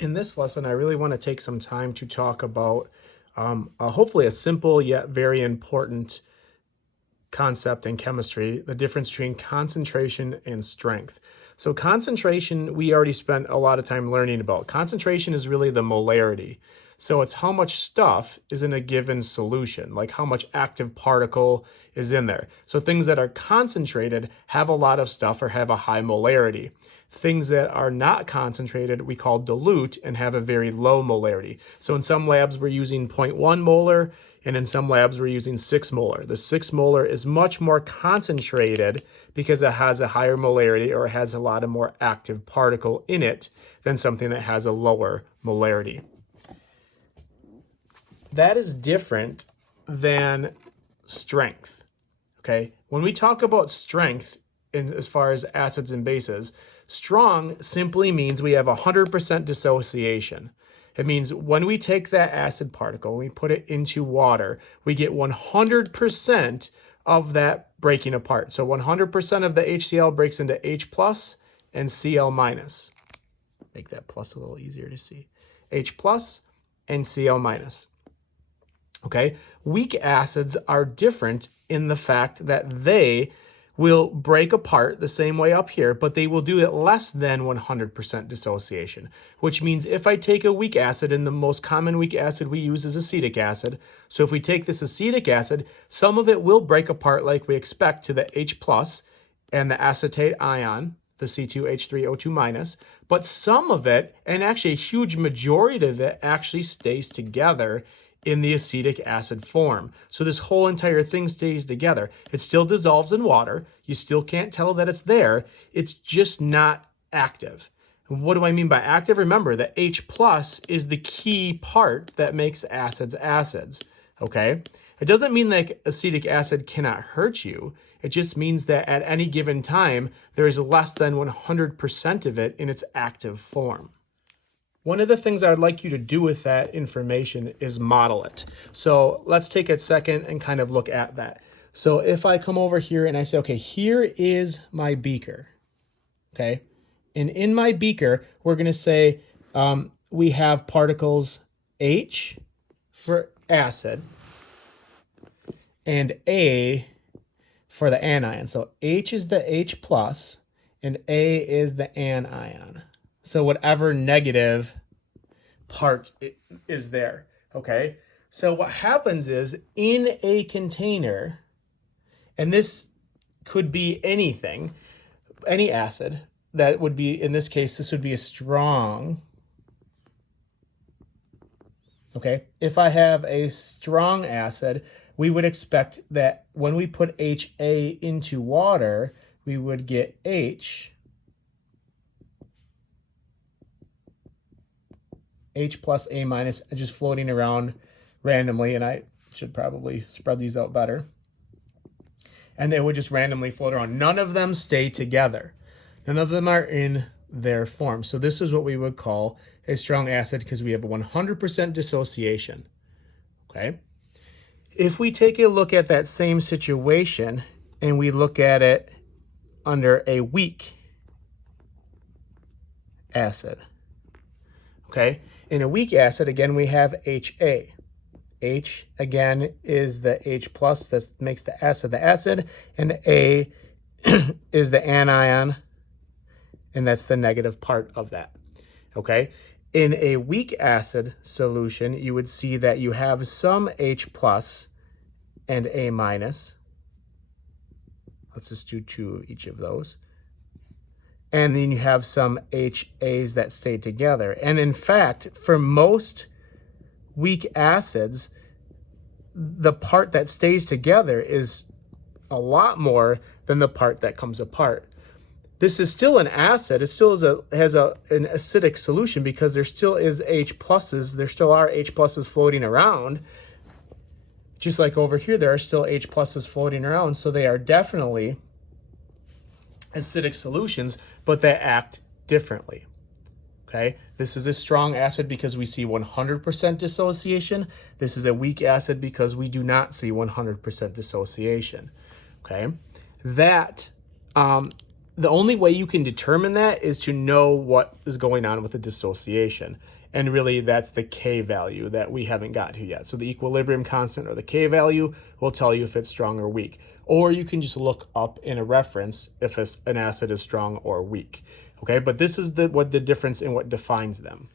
In this lesson, I really want to take some time to talk about hopefully a simple yet very important concept in chemistry, the difference between concentration and strength. So concentration, we already spent a lot of time learning about. Concentration is really the molarity. So it's how much stuff is in a given solution, like how much active particle is in there. So things that are concentrated have a lot of stuff or have a high molarity. Things that are not concentrated, we call dilute and have a very low molarity. So in some labs, we're using 0.1 molar, and in some labs, we're using 6 molar. The 6 molar is much more concentrated because it has a higher molarity or it has a lot of more active particle in it than something that has a lower molarity. That is different than strength, okay? When we talk about strength as far as acids and bases, strong simply means we have 100% dissociation. It means when we take that acid particle, we put it into water, we get 100% of that breaking apart. So 100% of the HCl breaks into H plus and Cl minus. Make that plus a little easier to see. H plus and Cl minus. Okay, weak acids are different in the fact that they will break apart the same way up here, but they will do it less than 100% dissociation, which means if I take a weak acid, and the most common weak acid we use is acetic acid, so if we take this acetic acid, some of it will break apart like we expect to the H plus and the acetate ion, the C2H3O2 minus, but some of it, and actually a huge majority of it, actually stays together in the acetic acid form. So this whole entire thing stays together. It still dissolves in water. You still can't tell that it's there. It's just not active. And what do I mean by active? Remember that H plus is the key part that makes acids acids, okay? It doesn't mean that acetic acid cannot hurt you. It just means that at any given time, there is less than 100% of it in its active form. One of the things I'd like you to do with that information is model it. So let's take a second and kind of look at that. So if I come over here and I say, okay, here is my beaker, okay? And in my beaker, we're gonna say we have particles H for acid and A for the anion. So H is the H plus and A is the anion. So whatever negative part is there, okay? So what happens is in a container, and this could be anything, any acid, that would be, in this case, this would be a strong, okay? If I have a strong acid, we would expect that when we put HA into water, we would get H plus A minus just floating around randomly, and I should probably spread these out better. And they would just randomly float around. None of them stay together. None of them are in their form. So this is what we would call a strong acid because we have 100% dissociation, okay? If we take a look at that same situation and we look at it under a weak acid, okay? In a weak acid, again, we have HA. H, again, is the H plus that makes the acid, and A is the anion, and that's the negative part of that, okay? In a weak acid solution, you would see that you have some H plus and A minus. Let's just do 2 of each of those. And then you have some HAs that stay together. And in fact, for most weak acids, the part that stays together is a lot more than the part that comes apart. This is still an acid. It still is an acidic solution because there still is H pluses. There still are H pluses floating around. Just like over here, there are still H pluses floating around. So they are definitely acidic solutions, but they act differently, okay? This is a strong acid because we see 100% dissociation. This is a weak acid because we do not see 100% dissociation, okay? That the only way you can determine that is to know what is going on with the dissociation. And really, that's the K value that we haven't got to yet. So the equilibrium constant, or the K value, will tell you if it's strong or weak. Or you can just look up in a reference if an acid is strong or weak. Okay, but this is what the difference in what defines them.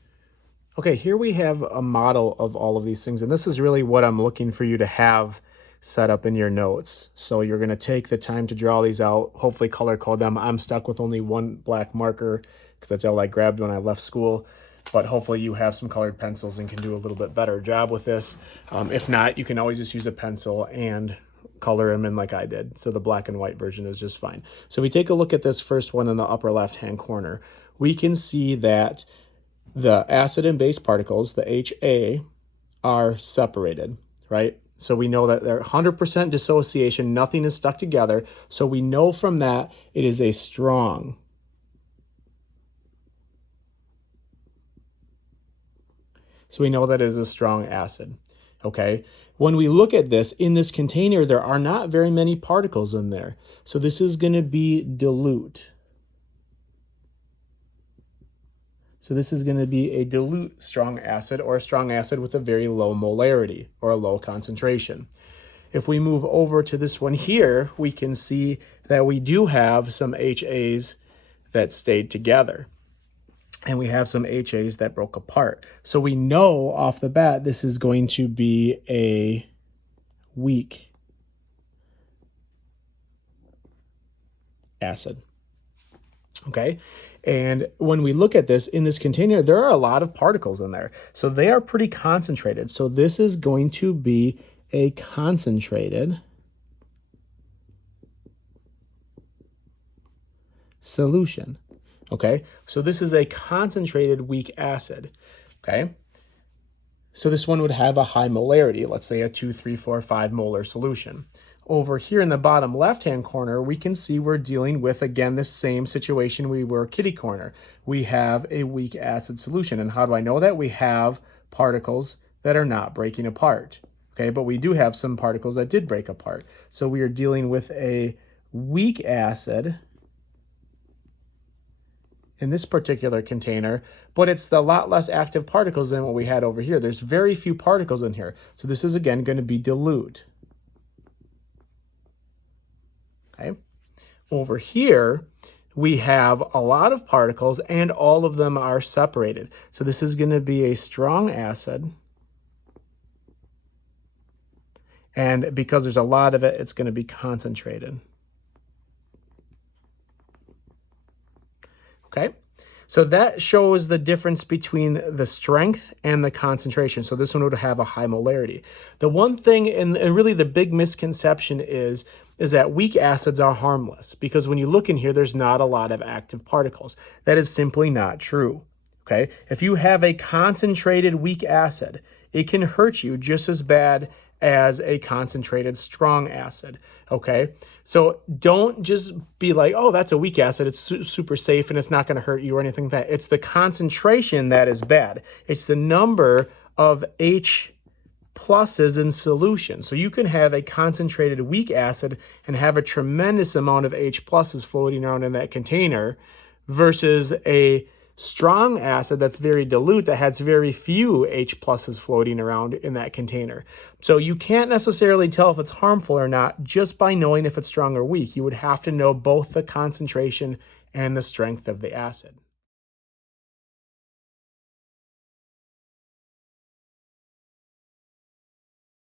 Okay, here we have a model of all of these things, and this is really what I'm looking for you to have set up in your notes. So you're going to take the time to draw these out, hopefully color code them. I'm stuck with only one black marker because that's all I grabbed when I left school, but hopefully you have some colored pencils and can do a little bit better job with this. If not, you can always just use a pencil and color them in like I did. So the black and white version is just fine. So if we take a look at this first one in the upper left-hand corner, we can see that the acid and base particles, the HA, are separated, right? So we know that they're 100% dissociation, nothing is stuck together. So we know from that it is a strong. So we know that it is a strong acid, okay? When we look at this, in this container, there are not very many particles in there. So this is going to be dilute. So this is going to be a dilute strong acid, or a strong acid with a very low molarity or a low concentration. If we move over to this one here, we can see that we do have some HAs that stayed together. And we have some HAs that broke apart. So we know off the bat this is going to be a weak acid. Okay, and when we look at this in this container, there are a lot of particles in there. So they are pretty concentrated. So this is going to be a concentrated solution. Okay, so this is a concentrated weak acid. Okay, so this one would have a high molarity, let's say a 2, 3, 4, 5 molar solution. Over here in the bottom left-hand corner, we can see we're dealing with, again, the same situation we were kitty corner. We have a weak acid solution. And how do I know that? We have particles that are not breaking apart. Okay, but we do have some particles that did break apart. So we are dealing with a weak acid in this particular container, but it's a lot less active particles than what we had over here. There's very few particles in here. So this is, again, going to be dilute. Okay. Over here, we have a lot of particles and all of them are separated. So this is going to be a strong acid. And because there's a lot of it, it's going to be concentrated. Okay. So that shows the difference between the strength and the concentration. So this one would have a high molarity. The one thing, and really the big misconception is that weak acids are harmless, because when you look in here, there's not a lot of active particles. That is simply not true. Okay. If you have a concentrated weak acid, it can hurt you just as bad as a concentrated strong acid. Okay. So don't just be like, oh, that's a weak acid, it's super safe and it's not going to hurt you or anything like that. It's the concentration that is bad. It's the number of H pluses in solution. So you can have a concentrated weak acid and have a tremendous amount of H pluses floating around in that container, versus a strong acid that's very dilute that has very few H pluses floating around in that container. So you can't necessarily tell if it's harmful or not just by knowing if it's strong or weak. You would have to know both the concentration and the strength of the acid.